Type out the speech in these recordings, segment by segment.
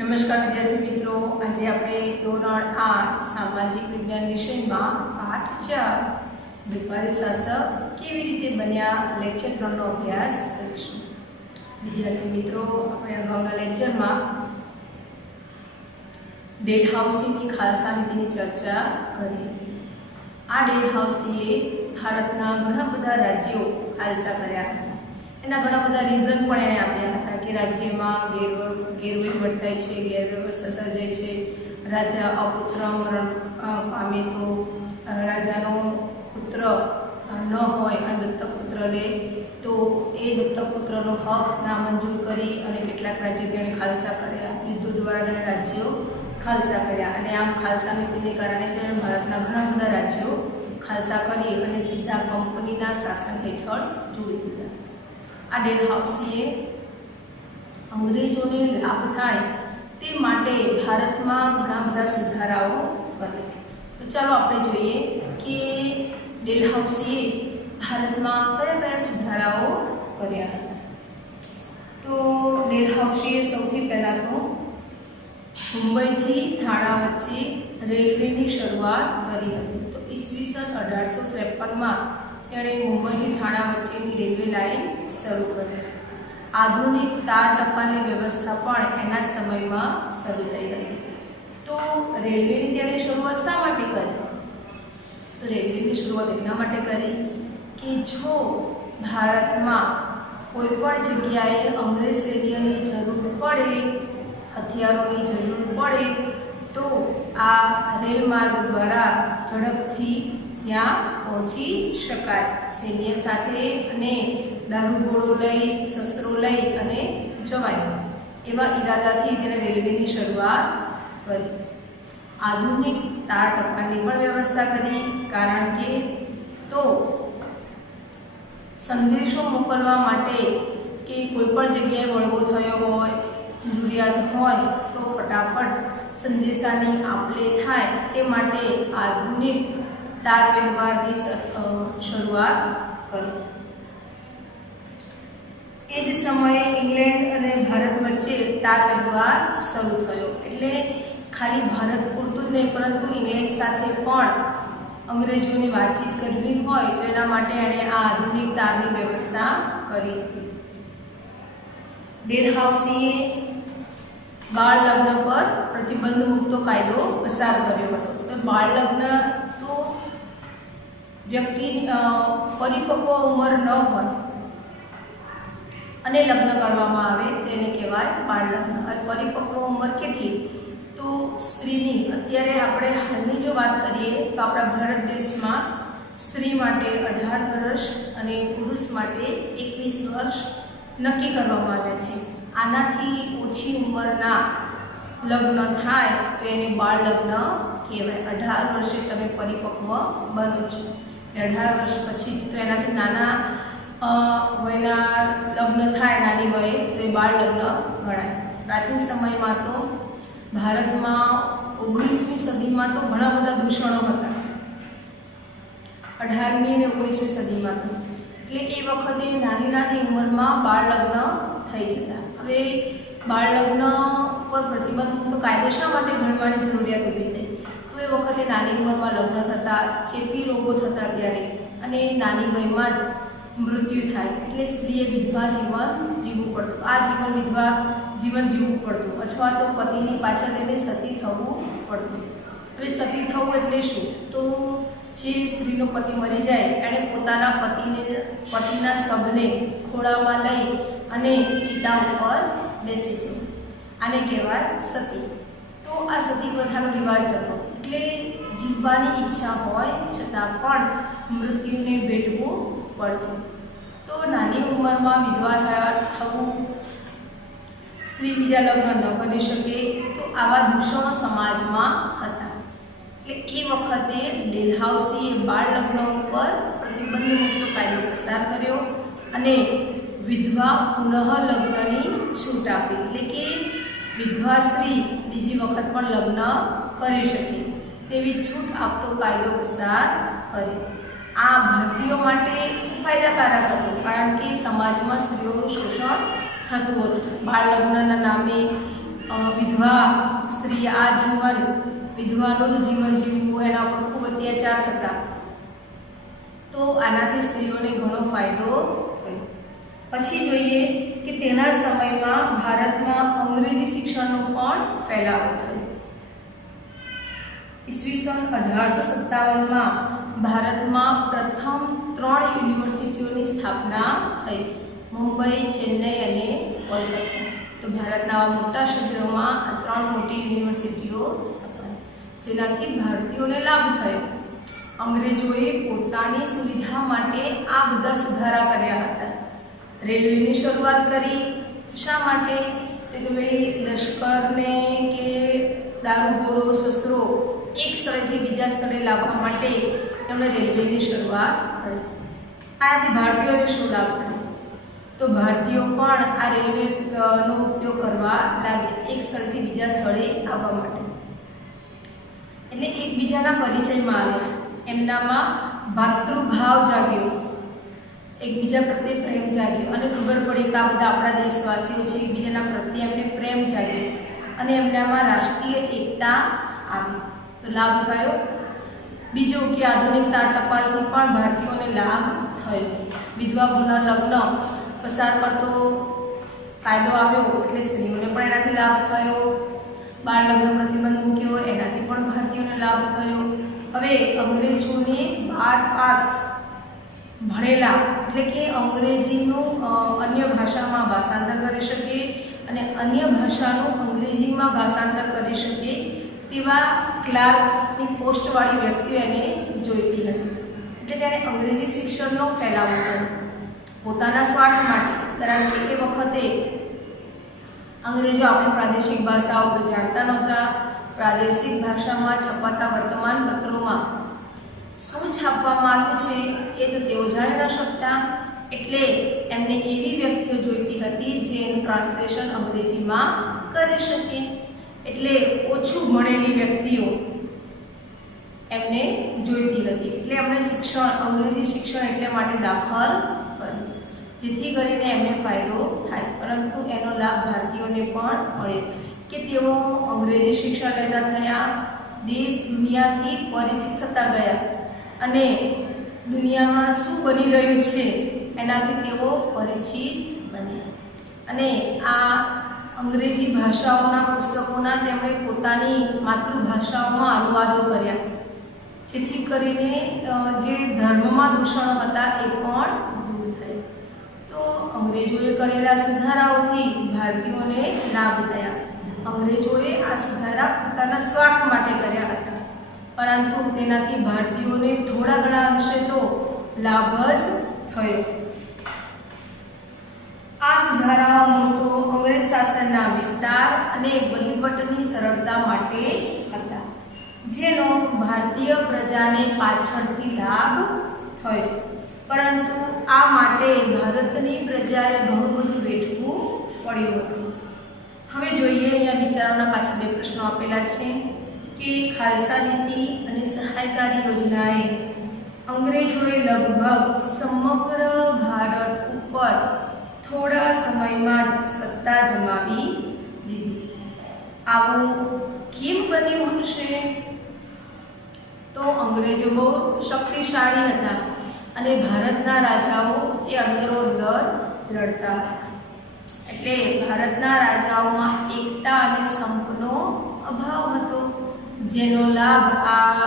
नमस्कार विद्यार्थी मित्रों, आज આપણે ધોરણ 8 સામાજિક વિજ્ઞાન વિષયમાં પાઠ 4 વેપારી શાસક કેવી રીતે બન્યા લેક્ચર 3 નો અભ્યાસ કરીશું। વિદ્યાર્થી મિત્રો, આપણે અગાઉના લેક્ચરમાં ડેલહાઉસીની ખાલસા નીતિની ચર્ચા કરી હતી। આ ડેલહાઉસીએ ભારતના ઘણા બધા રાજ્યો ખાલસા કર્યા હતા। એના ઘણા બધા રીઝન પણ એણે આપ્યા હતા કે રાજ્યમાં ગેરવહીવટ થાય છે, ગેરવ્યવસ્થા સર્જાય છે, રાજા અપુત્ર મરણ પામે તો રાજાનો પુત્ર ન હોય અને દત્તક પુત્ર લે તો એ દત્તક પુત્રનો હક નામંજૂર કરી અને કેટલાક રાજ્યો તેણે ખાલસા કર્યા। યુદ્ધો દ્વારા તેણે રાજ્યો ખાલસા કર્યા અને આમ ખાલસા નીતિને કારણે તેણે ભારતના ઘણા બધા રાજ્યો ખાલસા કરી અને સીધા કંપનીના શાસન હેઠળ જોડી દીધા। આ ડેલહાઉસીએ અંગ્રેજોને લાભ થાય તે માટે ભારતમાં ઘણા બધા સુધારાઓ કર્યા। તો ચાલો આપણે જોઈએ કે ડેલહાઉસીએ ભારતમાં કયા કયા સુધારાઓ કર્યા હતા। તો ડેલહાઉસીએ સૌથી પહેલાં તો મુંબઈથી થાણા વચ્ચે રેલવેની શરૂઆત કરી હતી। તો ઈસવીસન 1853માં તેણે મુંબઈથી થાણા વચ્ચેની રેલવે લાઇન શરૂ કરી। આધુનિક તાર ટપાલની વ્યવસ્થા પણ એના સમયમાં શરૂ થઈ ગઈ। તો રેલવેની તેણે શરૂઆત શા માટે કરી? તો રેલવેની શરૂઆત એટલા માટે કરી કે જો ભારતમાં કોઈપણ જગ્યાએ અંગ્રેજ સૈન્યની જરૂર પડે, હથિયારોની જરૂર પડે તો આ રેલ માર્ગ દ્વારા ઝડપથી ત્યાં પહોંચી શકાય। સૈન્ય સાથે અને દારૂગોળો લઈ, શસ્ત્રો લઈ અને જવાય એવા ઈરાદાથી તેણે રેલવેની શરૂઆત કરી। આધુનિક તાર ટપાલની પણ વ્યવસ્થા કરી, કારણ કે તો સંદેશો મોકલવા માટે કે કોઈપણ જગ્યાએ વળવો થયો હોય, જરૂરિયાત હોય તો ફટાફટ સંદેશાની આપ-લે થાય તે માટે આધુનિક તાર વ્યવહારની શરૂઆત કરી। એ જ સમયે ઇંગ્લેન્ડ અને ભારત વચ્ચે તાર વ્યવહાર શરૂ થયો। એટલે ખાલી ભારત પૂરતું જ નહીં પરંતુ ઇંગ્લેન્ડ સાથે પણ અંગ્રેજોને વાતચીત કરવી હોય તો એના માટે એણે આ આધુનિક તારની વ્યવસ્થા કરી હતી। ડેલહાઉસીએ બાળ લગ્ન પર પ્રતિબંધ મૂકતો કાયદો પસાર કર્યો હતો। તો બાળ લગ્ન તો વ્યક્તિની પરિપક્વ ઉંમર ન હોય અને લગ્ન કરવામાં આવે તેને કહેવાય બાળ લગ્ન। હવે પરિપક્વ ઉંમર કેટલી? તો સ્ત્રીની અત્યારે આપણે હાલની જો વાત કરીએ તો આપણા ભારત દેશમાં સ્ત્રી માટે 18 વર્ષ અને પુરુષ માટે 21 વર્ષ નક્કી કરવામાં આવ્યા છે। આનાથી ઓછી ઉંમરના લગ્ન થાય તો એને બાળ લગ્ન કહેવાય। 18 વર્ષે તમે પરિપક્વ બનો છો, 18 વર્ષ પછી તો એનાથી નાના વયના લગ્ન થાય, નાની વયે તો એ બાળ લગ્ન ગણાય। પ્રાચીન સમયમાં તો ભારતમાં 19મી સદીમાં તો ઘણા બધા દૂષણો હતા, 18મી અને 19મી સદીમાં તો એટલે એ વખતે નાની નાની ઉંમરમાં બાળ લગ્ન થઈ જતા। હવે બાળ લગ્ન પર પ્રતિબંધ તો કાયદો શા માટે ઘડવાની જરૂરિયાત ઊભી થઈ? તો એ વખતે નાની ઉંમરમાં લગ્ન થતા, ચેપી રોગો થતા ત્યારે અને નાની વયમાં જ મૃત્યુ થાય એટલે સ્ત્રીએ વિધવા જીવન જીવવું પડતું। આ વિધવા જીવન જીવવું પડતું અથવા તો પતિની પાછળ તેને સતી થવું પડતું। હવે સતી થવું એટલે શું? તો જે સ્ત્રીનો પતિ મરી જાય એણે પોતાના પતિના શબને ખોળામાં લઈ અને ચિતા ઉપર બેસી જવું, આને કહેવાય સતી। તો આ સતી પ્રથાનો રિવાજ હતો એટલે જીવવાની ઈચ્છા હોય છતાં પણ મૃત્યુને ભેટવું પડતું। તો નાની ઉંમરમાં વિધવા થવું, સ્ત્રી બીજા લગ્ન ન કરી શકે તો આવા દૂષણો સમાજમાં હતા। એટલે એ વખતે ડેલહાઉસીએ બાળ લગ્ન ઉપર પ્રતિબંધ મૂકતો કાયદો પસાર કર્યો અને વિધવા પુનઃ લગ્નની છૂટ આપી। એટલે કે વિધવા સ્ત્રી બીજી વખત પણ લગ્ન કરી શકે તેવી છૂટ આપતો કાયદો પસાર કર્યો। આ ભારતીયો માટે ફાયદાકારક હતું, કારણ કે સમાજમાં સ્ત્રીઓનું શોષણ થતું હતું। બાળ લગ્નના નામે વિધવા સ્ત્રી આજીવન વિધવાનું જીવન જીવવું, એના ઉપર ખૂબ અત્યાચાર થતા, તો આનાથી સ્ત્રીઓને ઘણો ફાયદો થયો. પછી જોઈએ કે તેના સમયમાં ભારતમાં અંગ્રેજી શિક્ષણનો પણ ફેલાવો થયો. ઈસવીસન 1857માં ભારતમાં પ્રથમ 3 યુનિવર્સિટીઓની સ્થાપના થઈ, મુંબઈ, ચેન્નઈ અને કોલકાતા. તો ભારતના મોટા શહેરોમાં આ 3 મોટી યુનિવર્સિટીઓ સ્થાપાઈ, જેનાથી ભારતીયોને લાભ થયો. અંગ્રેજોએ પોતાની સુવિધા માટે આ બધા સુધારા કર્યા હતા. રેલવેની શરૂઆત કરી. શા માટે? તો કે ભાઈ લશ્કરને કે દારૂગોળો, શસ્ત્રો એક સ્થળેથી બીજા સ્થળે લાવવા માટે તેમણે રેલવેની શરૂઆત કરી. આનાથી ભારતીયોને શું લાભ થયો? તો ભારતીયો પણ આ રેલવેનો ઉપયોગ કરવા લાગે એક સ્થળેથી બીજા સ્થળે આવવા માટે. એટલે એકબીજાના પરિચયમાં આવ્યા, એમનામાં ભાતૃભાવ જાગ્યો, એકબીજા પ્રત્યે પ્રેમ જાગ્યો અને ખબર પડી કે આ બધા આપણા દેશવાસીઓ છે, એકબીજાના પ્રત્યે એમને પ્રેમ જાગ્યો અને એમનામાં રાષ્ટ્રીય એકતા આવી. તો લાભ થયો. બીજો કે આધુનિકતા ટપાલથી પણ ભારતીયોને લાભ થયો. વિધવા પુનર્લગ્ન પસાર કરતો કાયદો આવ્યો એટલે સ્ત્રીઓને પણ એનાથી લાભ થયો. બાળ લગ્ન પ્રતિબંધ મૂક્યો, એનાથી પણ ભારતીયોને લાભ થયો. હવે અંગ્રેજોને 12 પાસ ભણેલા એટલે કે અંગ્રેજીનું અન્ય ભાષામાં ભાષાંતર કરી શકે અને અન્ય ભાષાનું અંગ્રેજીમાં ભાષાંતર કરી શકે તેવા ક્લાર્કની પોસ્ટવાળી વ્યક્તિઓ એને જોઈતી હતી. એટલે તેણે અંગ્રેજી શિક્ષણનો ફેલાવો કર્યો પોતાના સ્વાર્થ માટે. કારણ કે એ વખતે અંગ્રેજો આપણી પ્રાદેશિક ભાષાઓ તો જાણતા નહોતા. પ્રાદેશિક ભાષામાં છપાતા વર્તમાનપત્રોમાં શું છાપવામાં આવ્યું છે એ તો તેઓ જાણી ન શકતા. એટલે એમને એવી વ્યક્તિઓ જોઈતી હતી જે એનું ટ્રાન્સલેશન અંગ્રેજીમાં કરી શકે. એટલે ઓછું ભણેલી વ્યક્તિઓ એમને જોઈતી હતી. એટલે એમણે અંગ્રેજી શિક્ષણ એટલે માટે દાખલ કર્યું, જેથી કરીને એમને ફાયદો થાય. પરંતુ એનો લાભ ભારતીયોને પણ મળ્યો કે તેઓ અંગ્રેજી શિક્ષણ લેતા થયા, દેશ દુનિયાથી પરિચિત થતા ગયા અને દુનિયામાં શું બની રહ્યું છે એનાથી તેઓ પરિચિત બન્યા. અને આ અંગ્રેજી ભાષાઓના પુસ્તકોના તેમણે પોતાની માતૃભાષાઓમાં અનુવાદો કર્યા, જેથી કરીને જે ધર્મમાં દૂષણો હતા એ પણ દૂર થયા. તો અંગ્રેજોએ કરેલા સુધારાઓથી ભારતીયોને લાભ થયા. અંગ્રેજોએ આ સુધારા પોતાના સ્વાર્થ માટે કર્યા હતા, પરંતુ તેનાથી ભારતીયોને થોડા ઘણા અંશે તો લાભ જ થયો. આ સુધારાઓ તો અંગ્રેજ શાસનના વિસ્તાર અને વહીવટની સરળતા માટે હતા, જેનો ભારતીય પ્રજાને પાછળથી લાભ થયો. પરંતુ આ માટે ભારતની પ્રજાએ ઘણું બધું વેઠવું પડ્યું હતું. હવે જોઈએ, અહીંયા વિચારોના પાછળ 2 પ્રશ્નો આપેલા છે કે ખાલસા નીતિ અને સહાયકારી યોજનાએ અંગ્રેજોએ લગભગ સમગ્ર ભારત ઉપર થોડા સમયમાં જ સત્તા જમાવી દીધી. આવું કેમ બન્યું હશે? તો અંગ્રેજો બહુ શક્તિશાળી હતા અને ભારતના રાજાઓ એ અંદરોઅંદર લડતા હતા. એટલે ભારતના રાજાઓમાં એકતા અને સંપનો અભાવ હતો, જેનો લાભ આ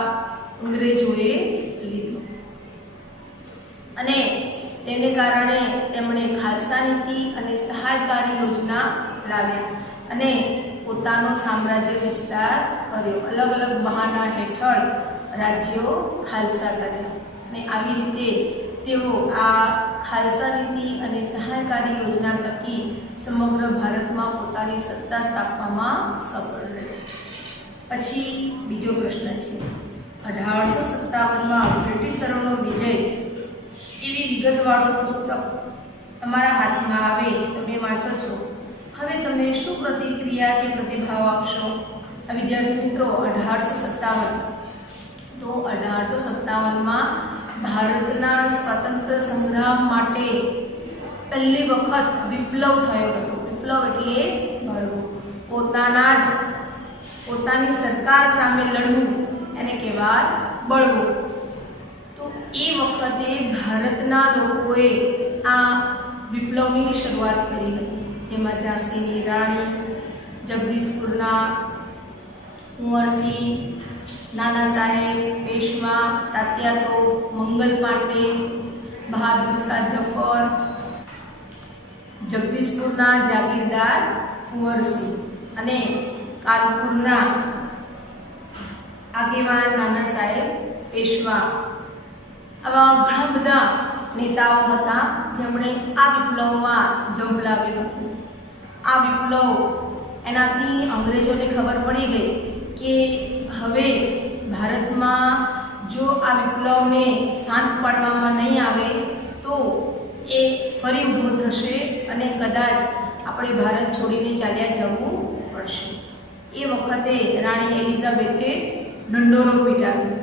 અંગ્રેજોએ લીધો અને તેને કારણે તેમણે ખાલસા નીતિ અને સહાયકારી યોજના લાવ્યા અને પોતાનો સામ્રાજ્ય વિસ્તાર કર્યો. અલગ અલગ બહાના હેઠળ રાજ્યો ખાલસા કર્યા અને આવી રીતે તેઓ આ ખાલસા નીતિ અને સહાયકારી યોજના થકી સમગ્ર ભારતમાં પોતાની સત્તા સ્થાપવામાં સફળ રહ્યા. પછી બીજો પ્રશ્ન છે, 1857માં બ્રિટિશરોનો વિજય એવી વિગતવાળું પુસ્તક તમારા હાથમાં આવે, તમે વાંચો છો. હવે તમે શું પ્રતિક્રિયા કે પ્રતિભાવ આપશો? વિદ્યાર્થી મિત્રો, 1857 તો 1857માં ભારતના સ્વાતંત્ર્ય સંગ્રામ માટે પહેલી વખત વિપ્લવ થયો હતો. વિપ્લવ એટલે બળવો. પોતાની સરકાર સામે લડવું એને કહેવાય બળવો. તો એ વખતે ભારતના લોકોએ આ વિપ્લવની શરૂઆત કરી હતી, જેમાં ઝાંસીની રાણી, જગદીશપુરના કુંવરસિંહ, નાના સાહેબ, પેશવા, તાત્યા તોપ, મંગલ પાંડે, બહાદુર શાહ જફર, જગદીશપુરના જાગીરદાર કુંવરસિંહ અને કાનપુરના આગેવાન નાના સાહેબ પેશવા, આવા ઘણા બધા નેતાઓ હતા જેમણે આ વિપ્લવમાં ઝંપલાવ્યું હતું. આ વિપ્લવ એનાથી અંગ્રેજોને ખબર પડી ગઈ કે હવે ભારતમાં જો આ વિપ્લવને શાંત પાડવામાં નહીં આવે તો એ ફરી ઊભો થશે અને કદાચ આપણે ભારત છોડીને ચાલ્યા જવું પડશે. એ વખતે રાણી એલિઝાબેથે ઢંઢોરો પીટાવ્યો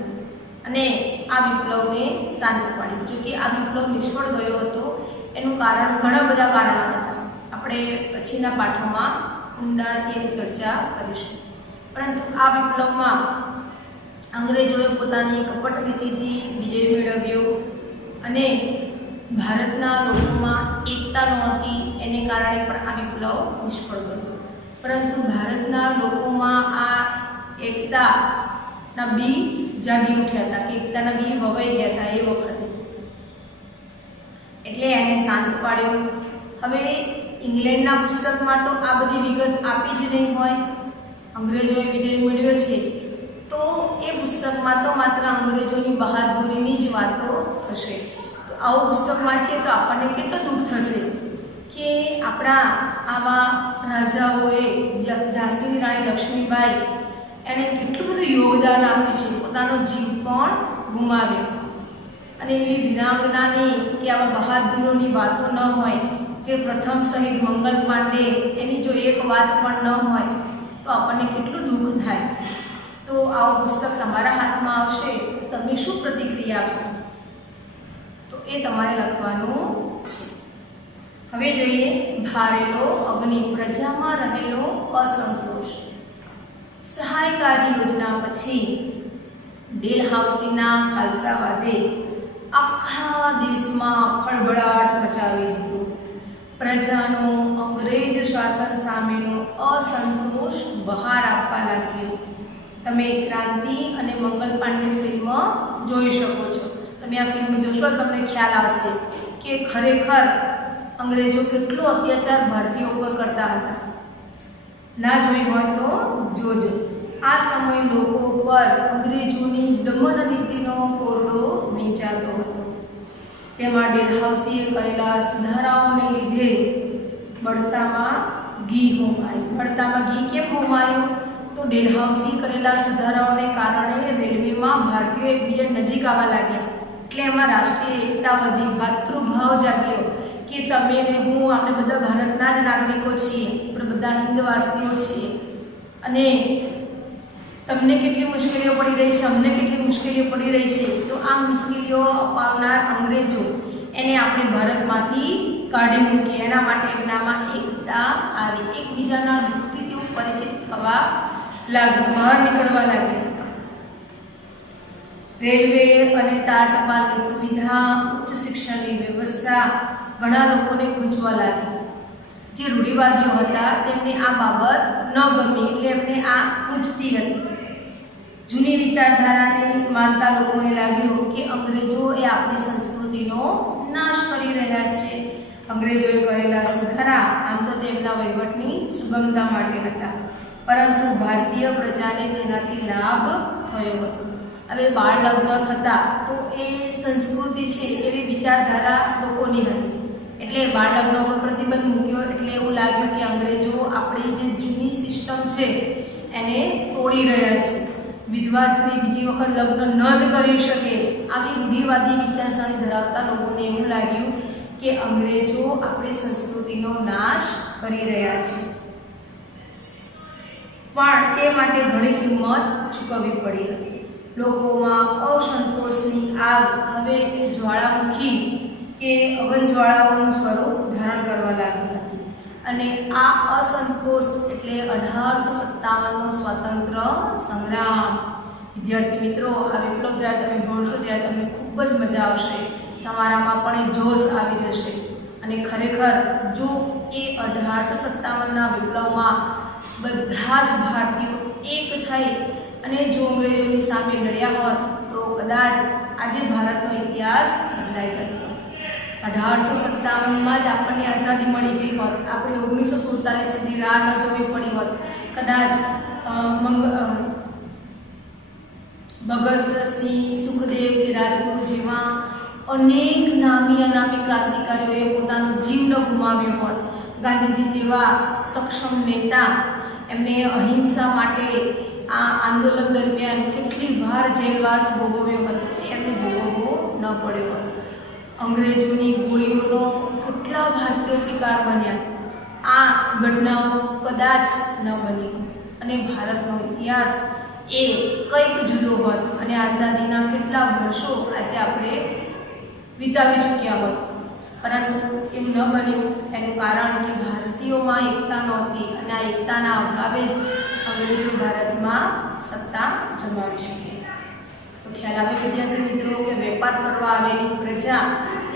અને આ વિપ્લવને શાંત પાડ્યું. જો કે આ વિપ્લવ નિષ્ફળ ગયો હતો એનું કારણ ઘણા બધા કારણો હતા. આપણે પછીના પાઠોમાં ઊંડાણથી એની ચર્ચા કરીશું. પરંતુ આ વિપ્લવમાં અંગ્રેજોએ પોતાની કપટ નીતિથી વિજય મેળવ્યો અને ભારતના લોકોમાં એકતા નહોતી, એને કારણે પણ આ વિપ્લવ નિષ્ફળ ગયો. પરંતુ ભારતના લોકોમાં આ એકતાના બી જાગી ઉઠ્યા હતા કે એકતાના બી વવાઈ ગયા હતા એ વખતે, એટલે એને શાંત પાડ્યો. હવે ઇંગ્લેન્ડના પુસ્તકમાં તો આ બધી વિગત આપી જ નહીં હોય. અંગ્રેજોએ વિજય મેળવ્યો છે તો એ પુસ્તકમાં તો માત્ર અંગ્રેજોની બહાદુરીની જ વાતો થશે. તો આવું પુસ્તક વાંચીએ તો આપણને કેટલું દુઃખ થશે કે આપણા આવા રાજાઓએ, ઝાંસીની રાણી લક્ષ્મીબાઈ, એણે કેટલું બધું યોગદાન આપ્યું છે, પોતાનો જીવ પણ ગુમાવ્યો. અને એવી વીરાંગનાની કે આવા બહાદુરોની વાતો ન હોય કે પ્રથમ શહીદ મંગલ પાંડે, એની જો એક વાત પણ ન હોય તો આપણને કેટલું દુઃખ થાય. તો આવું પુસ્તક તમારા હાથમાં આવશે તો તમે શું પ્રતિક્રિયા આપશો? તો એ તમારે લખવાનું છે. હવે જોઈએ ભારેલો અગ્નિ, પ્રજામાં રહેલો અસંતોષ. સહાયકારી યોજના પછી ડેલહાઉસીના ખાલસાવાદે આખા દેશમાં ખળભળાટ મચાવી દીધો. પ્રજાનો અંગ્રેજ શાસન સામેનો અસંતોષ બહાર આપવા લાગ્યો. તમે ક્રાંતિ અને મંગલ પાંડે ફિલ્મ જોઈ શકો છો. તમે આ ફિલ્મ જોશો તમને ખ્યાલ આવશે કે ખરેખર અંગ્રેજો કેટલો અત્યાચાર ભારતીયો ઉપર કરતા હતા. ના જોઈ હોય તો જોજો. આ સમય લોકો પર અંગ્રેજોની દમન નીતિનો કોરડો વીંચાતો હતો. તેમાં ડેલહાઉસીએ કરેલા સુધારાઓને લીધે બળતામાં ઘી હોમાયું. બળતામાં ઘી કેમ હોમાયું? તો ડેલહાઉસી કરેલા સુધારાઓને કારણે રેલવેમાં ભારતીયો એકબીજા નજીક આવવા લાગ્યા. એટલે એમાં રાષ્ટ્રીય એકતા વધી, ભાતૃભાવ જાગ્યો કે તમે ને હું, આપણે બધા ભારતના જ નાગરિકો છીએ, આપણે બધા હિન્દવાસીઓ છીએ અને તમને કેટલી મુશ્કેલીઓ પડી રહી છે, અમને કેટલી મુશ્કેલીઓ પડી રહી છે, તો આ મુશ્કેલીઓ અપાવનાર અંગ્રેજો એને આપણે ભારતમાંથી કાઢી મૂકીએ. એના માટે એમનામાં એકતા આવી, એકબીજાના દુઃખથી તેઓ પરિચિત થવા લાગ્યા, બહાર નીકળવા લાગ્યા. રેલવે અને તાર ટપાલની સુવિધા, ઉચ્ચ શિક્ષણની વ્યવસ્થા ઘણા લોકોને ખૂંચવા લાગી. જે રૂઢિવાદીઓ હતા તેમને આ બાબત ન ગમી, એટલે એમને આ ખૂંચતી હતી. જૂની વિચારધારાને માનતા લોકોને લાગ્યું કે અંગ્રેજો એ આપણી સંસ્કૃતિનો નાશ કરી રહ્યા છે. અંગ્રેજોએ કરેલા સુધારા આમ તો તેમના વહીવટની સુગમતા માટે હતા, પરંતુ ભારતીય પ્રજાને તેનાથી લાભ થયો હતો. હવે બાળ લગ્ન થતા તો એ સંસ્કૃતિ છે એવી વિચારધારા લોકોની હતી, એટલે બાળ લગ્ન ઉપર પ્રતિબંધ મૂક્યો. એટલે એવું લાગ્યું કે અંગ્રેજો આપણી જે જૂની સિસ્ટમ છે એને તોડી રહ્યા છે. વિધવા સ્ત્રી બીજી વખત લગ્ન ન જ કરી શકે, આવી રૂઢિવાદી વિચારસરણી ધરાવતા લોકોને એવું લાગ્યું કે અંગ્રેજો આપણી સંસ્કૃતિનો નાશ કરી રહ્યા છે. પણ તે માટે ઘણી કિંમત ચૂકવવી પડી હતી. લોકોમાં અસંતોષની આગ હવે જ્વાળામુખી કે અગનજ્વાળાઓનું સ્વરૂપ ધારણ કરવા લાગી હતી. અને આ અસંતોષ એટલે 1857નો સ્વાતંત્ર્ય સંગ્રામ. વિદ્યાર્થી મિત્રો, આ વિપ્લવ જ્યારે તમે ભણશો ત્યારે તમને ખૂબ જ મજા આવશે, તમારામાં પણ એક જોશ આવી જશે. અને ખરેખર જો એ 1857ના વિપ્લવમાં બધા જ ભારતીયો એક થઈ અને જો અંગ્રેજોની સામે લડ્યા હોત તો કદાચ આજે ભારતનો ઇતિહાસ બદલાઈ ગયો. 1857માં જ આપણને આઝાદી મળી ગઈ હોત, આપણે 1947 સુધી રાહ ન જોવી પડી હોત, કદાચ ભગતસિંહ, સુખદેવ કે રાજગુરુ જેવા અનેક નામી અનામી ક્રાંતિકારીઓએ પોતાનો જીવ ન ગુમાવ્યો હોત, ગાંધીજી જેવા સક્ષમ નેતા એમને અહિંસા માટે આ આંદોલન દરમિયાન કેટલી વાર જેલવાસ ભોગવ્યો હતો એ એમને ભોગવવો ન પડ્યો હોત, અંગ્રેજોની ગોળીઓનો કેટલા ભારતીયો શિકાર બન્યા, આ ઘટનાઓ કદાચ ન બની અને ભારતનો ઇતિહાસ એ કંઈક જુદો હોત અને આઝાદીના કેટલા વર્ષો આજે આપણે વિતાવી ચૂક્યા હોત. પરંતુ એમ ન બન્યું. એનું કારણ કે ભારતીયોમાં એકતા નહોતી અને આ એકતાના અભાવે જ અંગ્રેજો ભારતમાં સત્તા જમાવી શકે. તો ખ્યાલ આવે વિદ્યાર્થી મિત્રો કે વેપાર કરવા આવેલી પ્રજા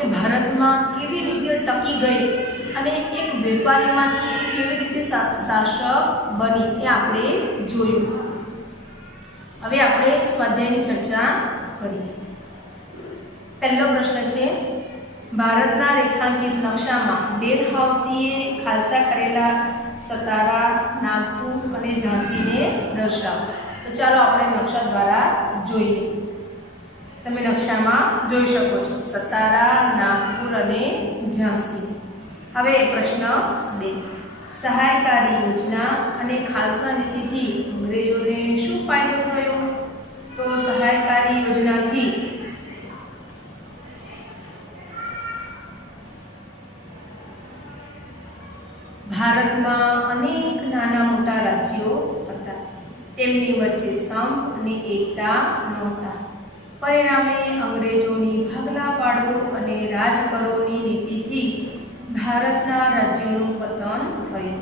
એ ભારતમાં કેવી રીતે ટકી ગઈ અને એક વેપારીમાંથી કેવી રીતે શાસક બની એ આપણે જોયું. હવે આપણે સ્વાધ્યાયની ચર્ચા કરીએ. પહેલો પ્રશ્ન છે, ભારતના રેખાંકિત નકશામાં ડેલહાઉસીએ ખાલસા કરેલા સતારા, નાગપુર અને ઝાંસીને દર્શાવો. તો ચાલો આપણે નકશા દ્વારા જોઈએ. તમે નકશામાં જોઈ શકો છો સતારા, નાગપુર અને ઝાંસી. હવે પ્રશ્ન 2, સહાયકારી યોજના અને ખાલસા નીતિથી અંગ્રેજોને શું ફાયદો થયો? તો સહાયકારી યોજનાથી ભારતમાં અનેક નાના મોટા રાજ્યો હતા, તેમની વચ્ચે સંપ અને એકતા નહોતા. પરિણામે અંગ્રેજોની ભાગલા પાડો અને રાજ કરોની નીતિથી ભારતના રાજ્યોનું પતન થયું.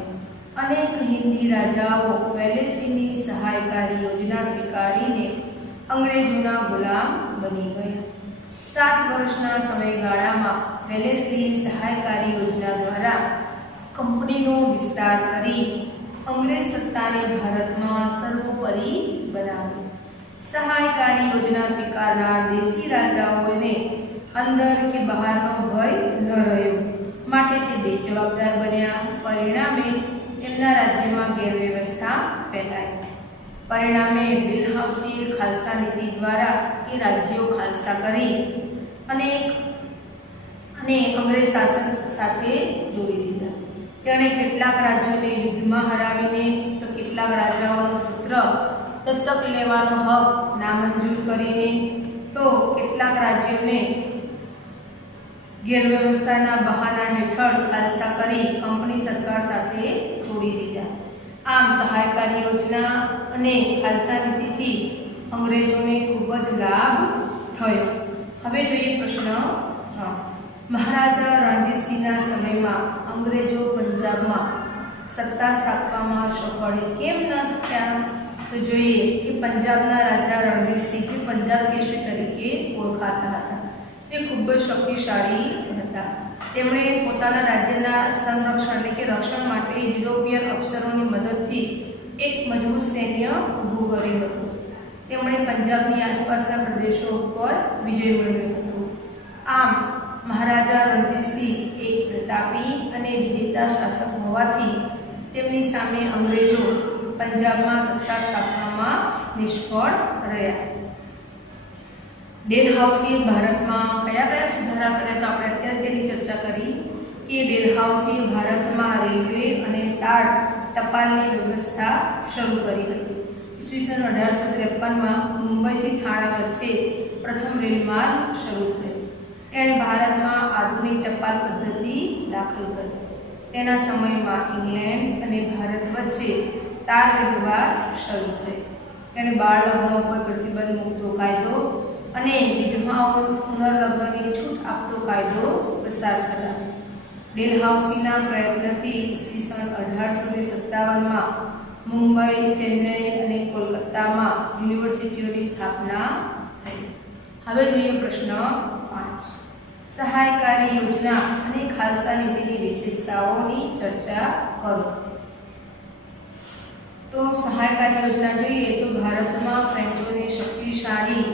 અનેક હિન્દી રાજાઓ વેલેસ્લીની સહાયકારી યોજના સ્વીકારીને અંગ્રેજોના ગુલામ બની ગયા. 60 વર્ષના સમયગાળામાં વેલેસ્લીની સહાયકારી યોજના દ્વારા કંપનીનો વિસ્તાર કરી અંગ્રેજ સત્તાને ભારતમાં સર્વોપરી બનાવી. સહાયકારી યોજના સ્વીકારનાર દેશી રાજાઓને અંદર કે બહારનો ભય ન રહ્યો, માટે તે બેજવાબદાર બન્યા. પરિણામે તેમના રાજ્યમાં ગેરવ્યવસ્થા ફેલાઈ. પરિણામે ડેલહાઉસીએ ખાલસા નીતિ દ્વારા એ રાજ્યો ખાલસા કરી અને અંગ્રેજ શાસન સાથે જોડી દીધા. તેણે કેટલાક રાજ્યોને યુદ્ધમાં હરાવીને તો કેટલાક રાજાઓનો પુત્ર દત્તક લેવાનો હક નામંજૂર કરીને તો કેટલાક રાજ્યોને ગેરવ્યવસ્થાના બહાના હેઠળ ખાલસા કરી કંપની સરકાર સાથે જોડી દીધા. આમ સહાયકારી યોજના અને ખાલસા નીતિથી અંગ્રેજોને ખૂબ જ લાભ થયો. હવે જોઈએ પ્રશ્ન 3, મહારાજા રણજીતસિંહના સમયમાં અંગ્રેજો પંજાબમાં સત્તા સ્થાપવામાં સફળ કેમ ન થયા? તો જોઈએ કે પંજાબના રાજા રણજીતસિંહ જે પંજાબ કેસરી તરીકે ઓળખાતા હતા, તે ખૂબ જ શક્તિશાળી હતા. તેમણે પોતાના રાજ્યના સંરક્ષણ એટલે કે રક્ષણ માટે યુરોપિયન અફસરોની મદદથી એક મજબૂત સૈન્ય ઊભું કર્યું હતું. તેમણે પંજાબની આસપાસના પ્રદેશો ઉપર વિજય મેળવ્યો હતો. આમ મહારાજા રણજીતસિંહ એક પ્રતાપી અને વિજેતા શાસક હોવાથી તેમની સામે અંગ્રેજો પંજાબમાં સત્તા સ્થાપવામાં નિષ્ફળ રહ્યા. ડેલહાઉસીએ ભારતમાં કયા કયા સુધારા કર્યા? તો આપણે અત્યારે તેની ચર્ચા કરી કે ડેલહાઉસીએ ભારતમાં રેલવે અને તાર ટપાલની વ્યવસ્થા શરૂ કરી હતી. ઈસવીસન 1853માં મુંબઈથી થાણા વચ્ચે પ્રથમ રેલમાર્ગ શરૂ થયો. તેણે ભારતમાં આધુનિક ટપાલ પદ્ધતિ દાખલ કરી. તેના સમયમાં ઇંગ્લેન્ડ અને ભારત વચ્ચે તાર વ્યવહાર શરૂ થયો. તેણે બાળ લગ્ન ઉપર પ્રતિબંધ મૂકતો કાયદો અને વિધવાઓ પુનર્લગ્નની છૂટ આપતો કાયદો પસાર કરાયો. ડેલહાઉસીના પ્રયત્નથી ઈસવીસન 1857માં મુંબઈ, ચેન્નઈ અને કોલકાતામાં યુનિવર્સિટીઓની સ્થાપના થઈ. હવે જોઈએ પ્રશ્ન 5. સહાયકારી યોજના અને ખાલસા નીતિની વિશેષતાઓની ચર્ચા કરો. તો સહાયકારી યોજના જોઈએ તો ભારતમાં ફ્રેન્ચોને શક્તિશાળી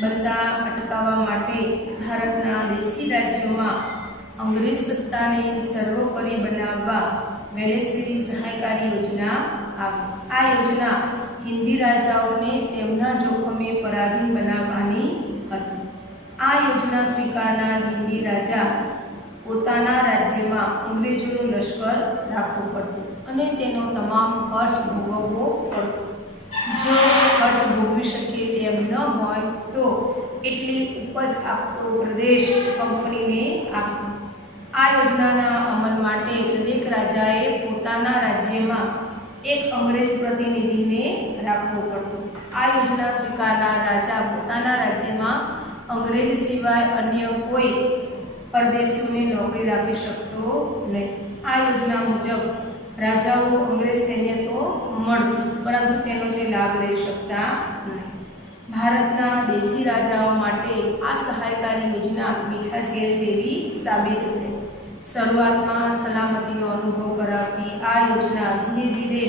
બનતા અટકાવવા માટે ભારતના દેશી રાજ્યોમાં અંગ્રેજ સત્તાને સર્વોપરી બનાવવા વેલેસ્લીની સહાયકારી યોજના આવી. આ યોજના હિન્દી રાજાઓને તેમના જોખમે પરાધીન બનાવવાની હતી. આ યોજના સ્વીકારનાર હિન્દી રાજા પોતાના રાજ્યમાં અંગ્રેજોનું લશ્કર રાખવું પડતું અને તેનો તમામ ખર્ચ ભોગવવો પડતો. જો ખર્ચ ભોગવી શકે તેમ ન હોય તો એટલી ઉપજ આપતો પ્રદેશ કંપનીને આપ્યો. આ યોજનાના અમલ માટે દરેક રાજાએ પોતાના રાજ્યમાં એક અંગ્રેજ પ્રતિનિધિને રાખવો પડતો. આ યોજના સ્વીકારનાર રાજા પોતાના રાજ્યમાં અંગ્રેજ સિવાય અન્ય કોઈ પરદેશીઓને નોકરી રાખી શકતો નહીં. આ યોજના મુજબ રાજાઓ અંગ્રેજ સૈન્ય તો મળતું પરંતુ તેનો તે લાભ લઈ શકતા નહીં. ભારતના દેશી રાજાઓ માટે આ સહાયકારી યોજના મીઠા ઝેર જેવી સાબિત થઈ. શરૂઆતમાં સલામતીનો અનુભવ કરાવતી આ યોજના ધીરે ધીરે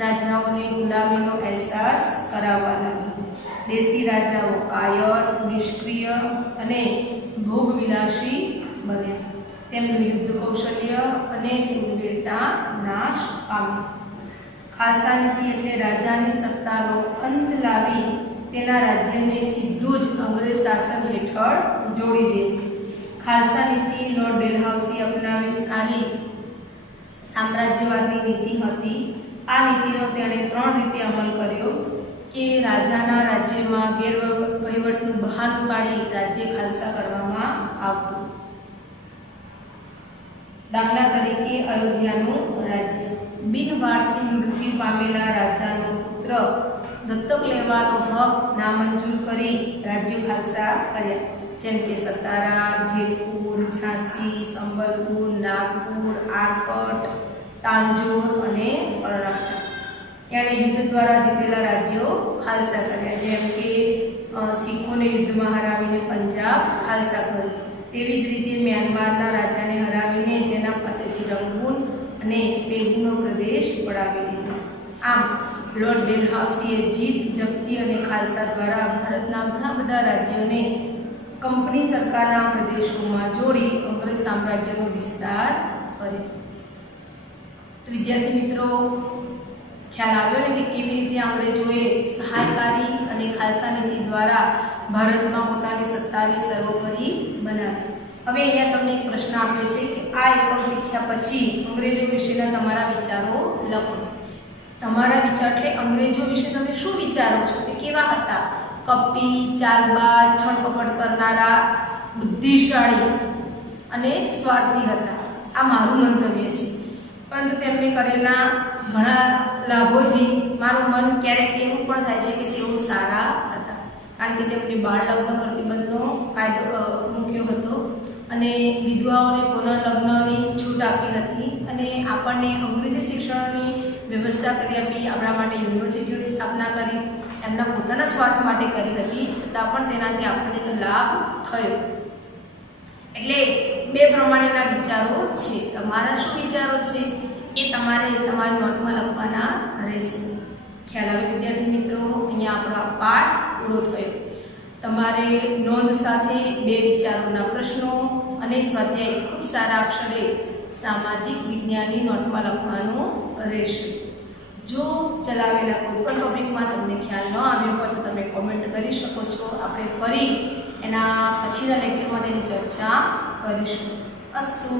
રાજાઓને ગુલામીનો અહેસાસ કરાવવા લાગી. દેશી રાજાઓ કાયર, નિષ્ક્રિય અને ભોગવિલાસી બન્યા. તેમનું યુદ્ધ કૌશલ્ય અને શૂરવીરતા નાશ પામી. ખાલસા નીતિ એટલે રાજાની સત્તાનો અંત લાવી તેના રાજ્યને સીધું જ અંગ્રેજ શાસન હેઠળ જોડી દે. ખાલસા નીતિ લોર્ડ ડેલહાઉસી અપનાવી સામ્રાજ્યવાદી નીતિ હતી. આ નીતિનો તેણે 3 રીતે અમલ કર્યો કે રાજાના રાજ્યમાં ગેરવહીવટનું બહાનું કાઢી રાજ્ય ખાલસા કરવામાં આવતું. દાખલા તરીકે અયોધ્યાનું રાજ્ય બિનવારસી મૃત્યુ પામેલા રાજાનો પુત્ર દત્તક લેવાનો હક નામંજૂર કરી રાજ્ય ખાલસા કર્યા. જેમ કે સતારા, જેતપુર, ઝાંસી, સંબલપુર, નાગપુર, આરકટ, તાંજોર અને કર્ણાટક. તેણે યુદ્ધ દ્વારા જીતેલા રાજ્યો ખાલસા કર્યા. જેમ કે શીખોને યુદ્ધમાં હરાવીને પંજાબ ખાલસા કર્યું. તેવી જ રીતે મ્યાનમારના રાજાને હરાવીને તેના પાસેથી રંગૂન અને પેગુનો પ્રદેશ પડાવી લીધો. આમ લોર્ડ ડેલહાઉસીએ જીત, જપ્તી અને ખાલસા દ્વારા ભારતના ઘણા બધા રાજ્યોને કંપની સરકારના પ્રદેશોમાં જોડી અંગ્રેજ સામ્રાજ્યનો વિસ્તાર કર્યો. તો વિદ્યાર્થી મિત્રો, ખ્યાલ આવ્યો ને કે કેવી રીતે અંગ્રેજોએ સહાયકારી અને ખાલસા નીતિ દ્વારા ભારતમાં પોતાની સત્તાને સર્વોપરી બનાવી. હવે અહીંયા તમને એક પ્રશ્ન આપ્યો છે કે આ એકમ શીખ્યા પછી અંગ્રેજો વિશેના તમારા વિચારો લખો. તમારા વિચાર એટલે અંગ્રેજો વિશે તમે શું વિચારો છો, તે કેવા હતા? કપટી, ચાલબાજ, છળકપટ કરનારા, બુદ્ધિશાળી અને સ્વાર્થી હતા. આ મારું મંતવ્ય છે. પરંતુ તેમને કરેલા ઘણા લાભોથી મારું મન ક્યારેક એવું પણ થાય છે કે તેઓ સારા હતા. કારણ કે તેમને બાળ લગ્ન પ્રતિબંધનો કાયદો મૂક્યો હતો અને વિધવાઓને પુનર્લગ્નની છૂટ આપી હતી અને આપણને અંગ્રેજી શિક્ષણની વ્યવસ્થા કરી આપી. આપણા માટે યુનિવર્સિટીઓની સ્થાપના કરી. એમના પોતાના સ્વાર્થ માટે કરી હતી, છતાં પણ તેનાથી આપણને તો લાભ થયો. એટલે બે પ્રમાણેના વિચારો છે. તમારા શું વિચારો છે એ તમારે તમારી નોટમાં લખવાના રહેશે. ખ્યાલ આવે વિદ્યાર્થી મિત્રો? અહીંયા આપણો પાઠ પૂરો થયો. તમારે નોંધ સાથે 2 વિચારોના પ્રશ્નો અને સ્વાધ્યાય ખૂબ સારા અક્ષરે સામાજિક વિજ્ઞાનની નોટમાં લખવાનું રહેશે. જો ચલાવેલા કોઈ પણ ટોપિકમાં તમને ખ્યાલ ન આવ્યો હોય તો તમે કોમેન્ટ કરી શકો છો. આપણે ફરી એના પછીના લેક્ચરમાં તેની ચર્ચા કરીશું. અસ્તુ.